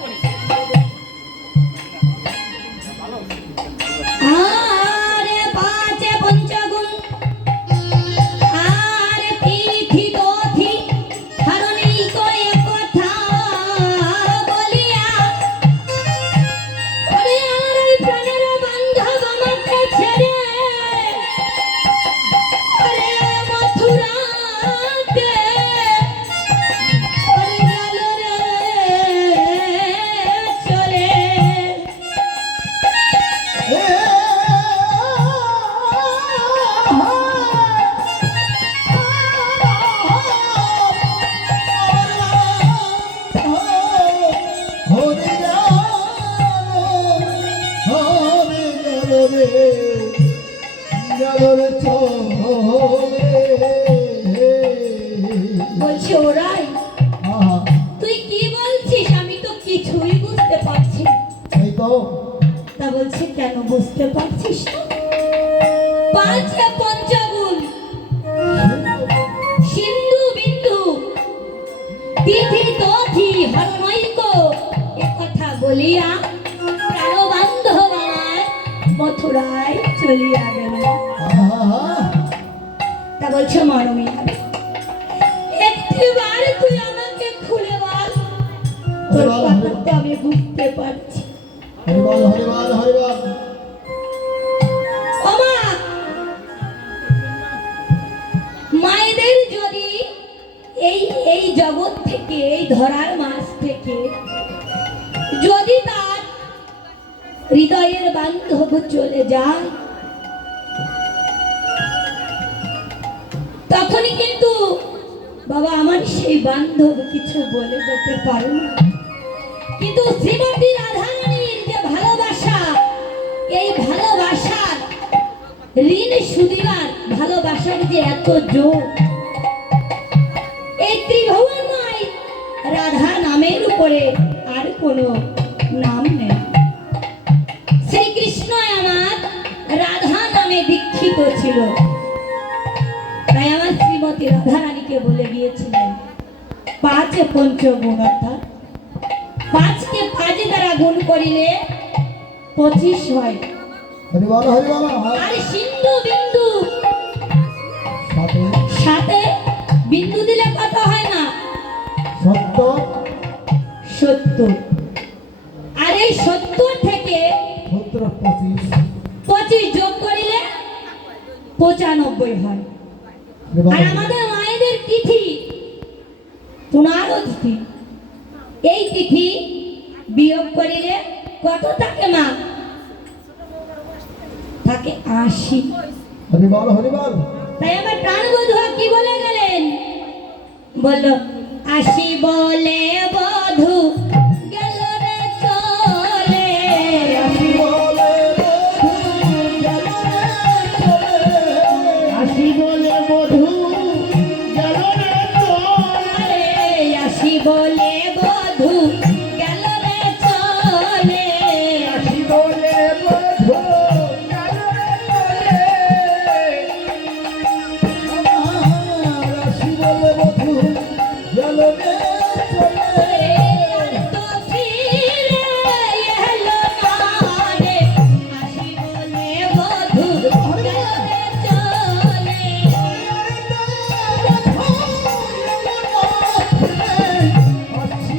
করেছে। আরে পাঁচে পঞ্চগুণ আর তিথি দধি হারণী কয়ে কথা বলিয়া ওরে আমার ওই প্রাণের বান্ধব আমাকে ছেড়ে ওরে মথুরাতে ওরে গেল রে চলে। বলছি ওরাই তুই কি বলছিস? আমি তো কিছুই বুঝতে পারছি না। তা বলছি কেন বুঝতে পারছিস না? পাঁচে পঞ্চগুণ সিন্ধু বিন্দু তিথি দধি হরনৈক এ কথা বলিয়া প্রাণ বান্ধব আমার মথুরায় চলিয়া গেল। তা বলছে মরমিয়া একটিবার তুই আমাকে খুলে বল, তোর কথা তো আমি বুঝতে পারছি। হরিবল হরিবল হরিবল। ও মা, মায়েদের যদি এই এই জগৎ থেকে এই ধরার মাছ থেকে যদি তার হৃদয়ের বান্ধব চলে যায় তখনই কিন্তু বাবা আমার সেই বান্ধব কিছু বলে যেতে পারে না। কিন্তু শ্রীমতী রাধারানীর যে ভালোবাসা, এই ভালোবাসার ঋণ সুদিবার ভালোবাসার যে এত জোর, এই ত্রিভুবনময় রাধা নামের উপরে আর কোনো নাম নেই। শ্রীকৃষ্ণ আমার রাধা নামে দীক্ষিত ছিল, তাই আমার শ্রীমতী রাধারানীকে বলে গিয়েছিলেন পাঁচে পঞ্চগুণ, অর্থাৎ পাঁচকে পাঁচ দ্বারা গুণ করিলে 25 হয়। হরিবল হরিবল। আর সিন্ধু বিন্দু সাথে বিন্দু দিলে কত হয় না? 70। আর এই 70 থেকে 25 যোগ করিলে 95 হয়। আর আমাদের মায়েদের তিথি 15 তিথি, এই তিথি বিয়োগ করিলে কত থাকে মা? থাকে 80। হরিবল হরিবল। তাই আমার প্রাণবধূ কি বলে গেলেন? বলল 80 বলে বধূ গেল রে চলে। 80 বলে বধূ গেল রে চলে। 80 বলে বধূ গেল রে চলে। 80 বলে বধূ গেল রে চলে। 80 বলে বধূ গেল রে চলে। 80 বলে বধূ গেল রে চলে। তো ফিরে এলো না রে। 80 বলে বধূ গেল রে চলে। আসি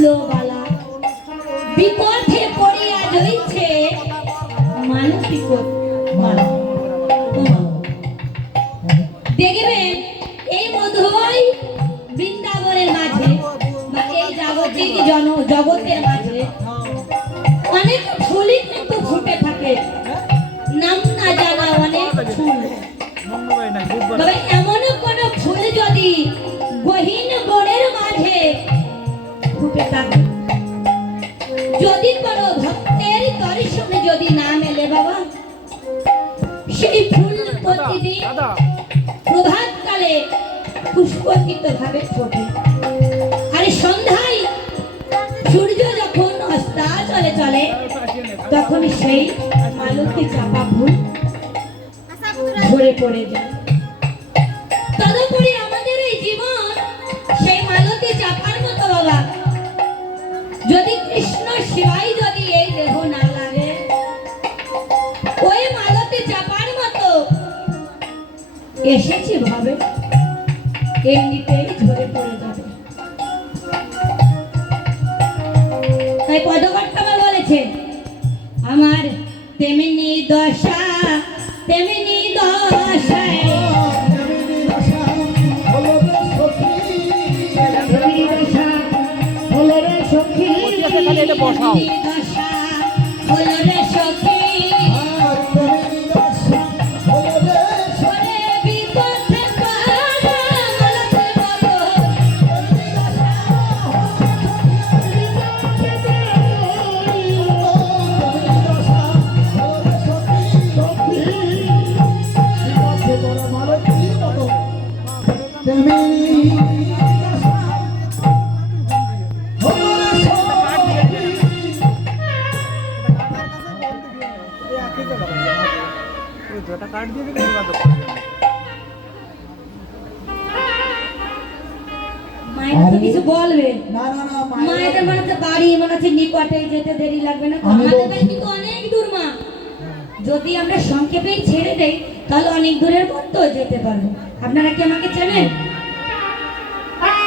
ফুলবালা বিপথে পড়িয়া রইছে মালতী মালা। দেখবেন এই মধুময় বৃন্দাবনের মাঝে বা এই জাগতিক জগতের মাঝে অনেক ফুলই কিন্তু ফুটে থাকে, নাম না জানা অনেক ফুল। তবে এমন কোন ফুল যদি গহীন বনের মাঝে ফুটে থাকে, যদি কোনো ভক্তের দর্শনে যদি না মেলে বাবা, সেই ফুল প্রতিদিন প্রভাতকালে পুষ্পকিত ভাবে ফোটে, আর সন্ধ্যায় সূর্য যখন অস্তাচলে চলে তখন সেই মালতী চাপা ফুল ঝরে পড়ে যায়। তদুপরি আমাদের এই জীবন সেই মালতী চাপার মতো বাবা, যদি কৃষ্ণ শিবাই যদি এই দেহ না লাগে, ওই মালতী চাপার মতো এসেছি ভাবে এমনিতেই ঝরে পড়ে যাবে। তাই পদকর্তা বলেছে, আমার তেমনি দশা তেমনি দশায় বসাও দশা হলো রে সখী, ওরে বিপথে পাড়া মালতী বাবু, কাট দিয়ে দিলে মায়েরা তো কিছু বলবে না না না মায়েদের মনে হচ্ছে বাড়ি মনে হচ্ছে নিকটে যেতে দেরি লাগবে না, আমি আমাদের বলছি। বাড়ি কিন্তু অনেক দূর মা। যদি আমরা সংক্ষেপেই ছেড়ে দেই তাহলে অনেক দূরের পর্যন্ত যেতে পারবো। আপনারা কি আমাকে চেনেন?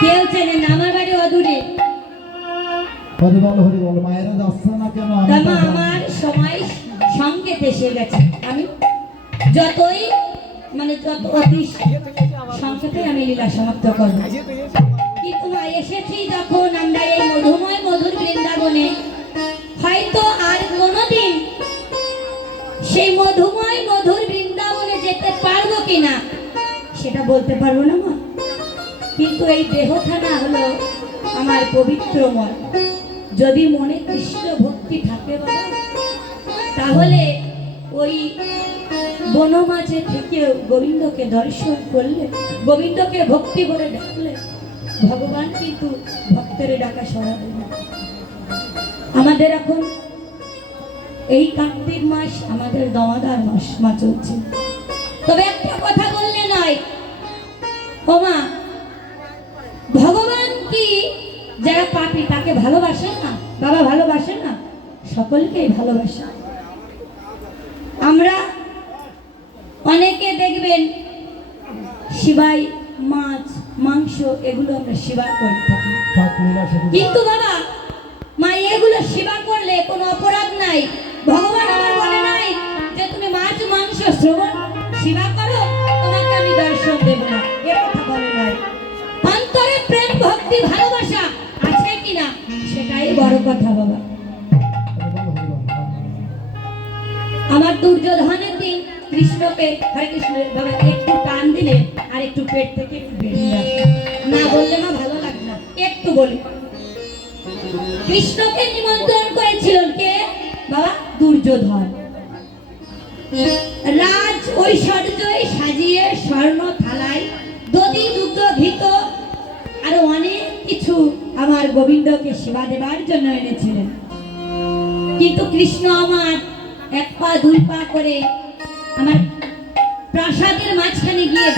কেউ চেনেন না? আমার বাড়ি অদূরে। হরি বল মায়েরা যাচ্ছে না কেন? তার মা আমার সময় সংকেত এসে গেছে, আমি যতই যত অতি সংক্ষেপে আমি লীলা সমাপ্ত করবো। কিন্তু মা এসেছি যখন আমরা এই মধুময় মধুর বৃন্দাবনে, হয়তো আর কোনোদিন সেই মধুময় মধুর বৃন্দাবনে যেতে পারবো কিনা সেটা বলতে পারবো না মা। কিন্তু এই দেহখানা হলো আমার পবিত্রময়। যদি মনে কৃষ্ণ ভক্তি থাকে বাবা, তাহলে ওই বনমাঝে থেকেও গোবিন্দকে দর্শন করলে, গোবিন্দকে ভক্তি করে ডাকলে ভগবান কিন্তু ভক্তের ডাকা সাড়া দেবে। আমাদের এখন এই কার্তিক মাস আমাদের দমাদার মাস মা চলছে। তবে একটা কথা বললে নয় ও মা, ভগবান কি যারা পাপী তাকে ভালোবাসেন না বাবা? ভালোবাসেন না? সকলকেই ভালোবাসেন। আমরা অনেকে দেখবেন শিবাই মাছ মাংস এগুলো আমরা সেবা করে থাকি, কিন্তু বাবা মা এগুলো সেবা করলে কোনো অপরাধ নাই। ভগবান আমার বলে নাই যে তুমি মাছ মাংস শ্রবণ সেবা করো তোমাকে আমি দর্শন দেব না, এ কথা বলে নাই। অন্তরে প্রেম ভক্তি ভালোবাসা আছে কিনা সেটাই বড় কথা বাবা। আমার দুর্যোধনের দিন কৃষ্ণকে হরে কৃষ্ণ বাবা একটু টান দিলে আর একটু পেট থেকে একটু বেরিয়ে আসে, না বললে মা ভালো লাগে না, একটু বলি। কৃষ্ণকে নিমন্ত্রণ করেছিলেন কে বাবা? দুর্যোধন। রাজ ঐশ্বর্যে সাজিয়ে স্বর্ণ থালায় দধি দুগ্ধ ঘৃত আরো অনেক কিছু আমার গোবিন্দকে সেবা দেবার জন্য এনেছিলেন। কিন্তু কৃষ্ণ আমার এক পা দুই পা করে আমার প্রাসাদের মাঝখানে গিয়ে